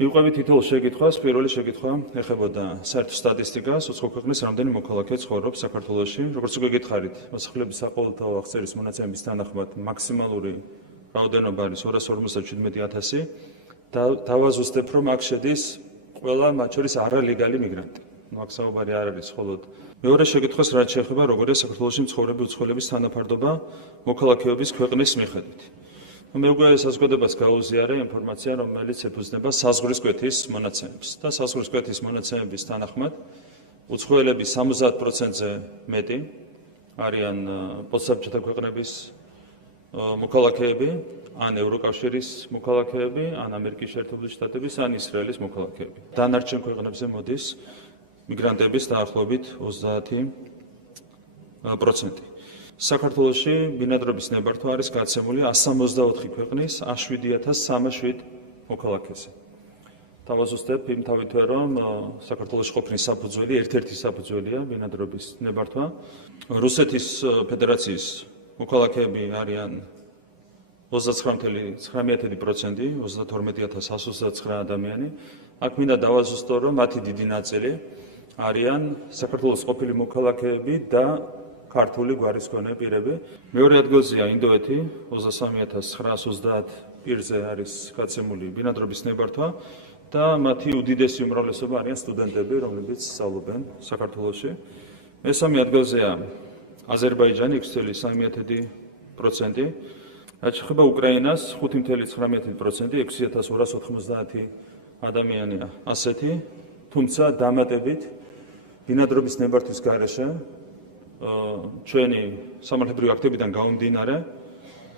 მივყვებით თითოეულ შეკითხვას. პირველი შეკითხვა ეხებოდა საერთო სტატისტიკას, უცხო ქვეყნის რამდენი მოქალაქე ცხოვრობს საქართველოში. როგორც უკვე გითხარით, მოსახლეობის საყოველთაო აღწერის მონაცემების თანახმად მაქსიმალური რაოდენობა არის 257,000 და დავაზუსტებ, რომ აქ შედის ყველა მათ შორის არალეგალი მიგრანტი. აქ საუბარი არ არის მხოლოდ. მეორე შეკითხვას რაც შეეხება როგორია საქართველოში მცხოვრები უცხოელების თანაფარდობა მოქალაქეობის ქვეყნის მიხედვით. მე უკვე საზოგადოებას გაუზიარე ინფორმაცია, რომელიც ეფუძნება საზღვრის კვეთის მონაცემებს და საზღვრის კვეთის მონაცემების თანახმად უცხოელების 70%-ზე მეტი არიან პოსტსაბჭოთა ქვეყნების მოქალაქეები, ან ევროკავშირის მოქალაქეები, ან ამერიკის შეერთებული შტატების, ან ისრაელის მოქალაქეები. დანარჩენ ქვეყნებზე მოდის მიგრანტების დაახლოებით 30%. საქართველოში ბინადრობის ნებართვა არის გაცემული 164 ქვეყნის 7,307 მოქალაქეზე. დავაზუსტებ იმთავითვე, რომ საქართველოში ყოფნის საფუძველი, ერთ-ერთი საფუძველია ბინადრობის ნებართვა. რუსეთის ფედერაციის მოქალაქეები არიან 29,9%, 32,129 ადამიანი. აქ მინდა დავაზუსტო, რომ მათი დიდი ნაწილი არიან საქართველოს ყოფილი მოქალაქეები და ქართული გვარის მქონე პირები. მეორე ადგილზეა ინდოეთი, 23,930 პირზე არის გაცემული ბინადრობის ნებართვა და მათი უდიდესი უმრავლესობა არიან სტუდენტები, რომლებიც სწავლობენ საქართველოში. მესამე ადგილზეა აზერბაიჯანი 6,3%. რაც შეეხება უკრაინას 5,19%, 6,290 ადამიანია ასეთი, თუმცა დამატებით ბინადრობის ნებართვის გარეშე ჩვენი სამართლებრივი აქტებიდან გამომდინარე,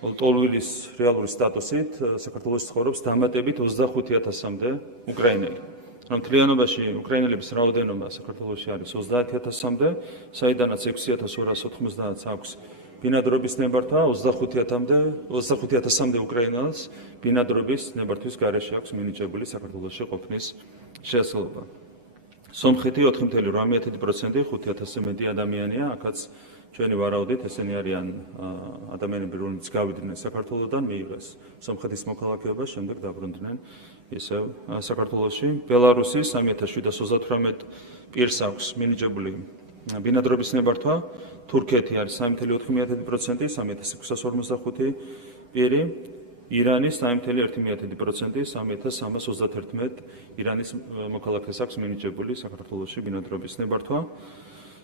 ლტოლვილის რეალური სტატუსით საქართველოში ცხოვრობს დამატებით 25,000-მდე უკრაინელი. რომ მთლიანობაში უკრაინელების რაოდენობა საქართველოში არის 30,000-მდე, საიდანაც 6,290 აქვს ბინადრობის ნებართვა, 25,000-მდე უკრაინელს ბინადრობის ნებართვის გარეშე აქვს მინიჭებული საქართველოში ყოფნის შესაძლებლობა. სომხეთი 4,8%, 5,000-ზე მეტი ადამიანია, აქაც ჩვენი ვარაუდით ესენი არიან ადამიანები, რომლებიც გავიდნენ საქართველოდან, მიიღეს სომხეთის მოქალაქეობა, შემდეგ დაბრუნდნენ ისევ საქართველოში. ბელარუსი 3,738 პირს აქვს მინიჭებული ბინადრობის ნებართვა, თურქეთი არის 3,4%, 3,645 პირი, ირანი 3,1%, 3,331 ირანის მოქალაქეს აქვს მინიჭებული საქართველოში ბინადრობის ნებართვა.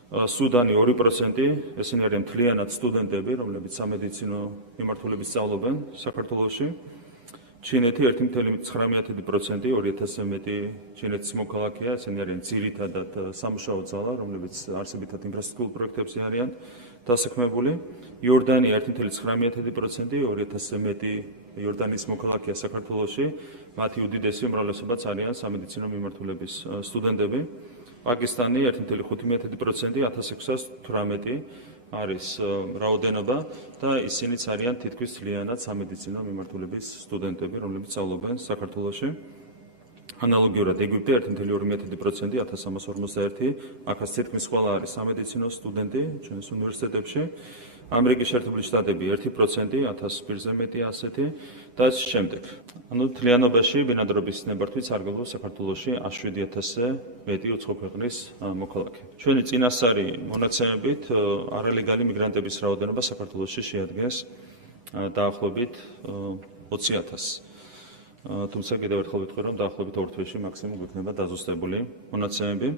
სუდანი 2%, ესენი არიან მთლიანად სტუდენტები, რომლებიც სამედიცინო მიმართულებით სწავლობენ საქართველოში. ჩინეთი 1,9%, 2,000-ზე მეტი ჩინეთის მოქალაქეა, ესენი არიან ძირითადად სამუშაო ძალა, რომლებიც არსებითად ინფრასტრუქტურულ პროექტებზე არიან დასაქმებული. იორდანია 1,9%, 2,000-ზე მეტი იორდანიის მოქალაქეა საქართველოში, მათი უდიდესი უმრავლესობაც არიან სამედიცინო მიმართულების სტუდენტები. პაკისტანი 1,5%, 1,618 არის რაოდენობა და ისინიც არიან თითქმის მთლიანად სამედიცინო მიმართულების სტუდენტები, რომლებიც სწავლობენ საქართველოში. ანალოგიურად ეგვიპტე 1,2%, 1,341, აქაც თითქმის ყველა არის სამედიცინო სტუდენტი ჩვენს უნივერსიტეტებში. ამერიკის შეერთებული შტატები 1%, 1000 პირზე მეტი ასეთი და ეს შემდეგ. მთლიანობაში ბინადრობის ნებართვით სარგებლობს საქართველოში 7,000-ზე მეტი უცხო ქვეყნის მოქალაქე. ჩვენი წინასწარი მონაცემებით არალეგალი მიგრანტების რაოდენობა საქართველოში შეადგენს დაახლოებით 20,000. თუმცა კიდევ ერთხელ ვიტყვი, რომ დაახლოებით ორ თვეში მაქსიმუმ გვექნება დაზუსტებული მონაცემები.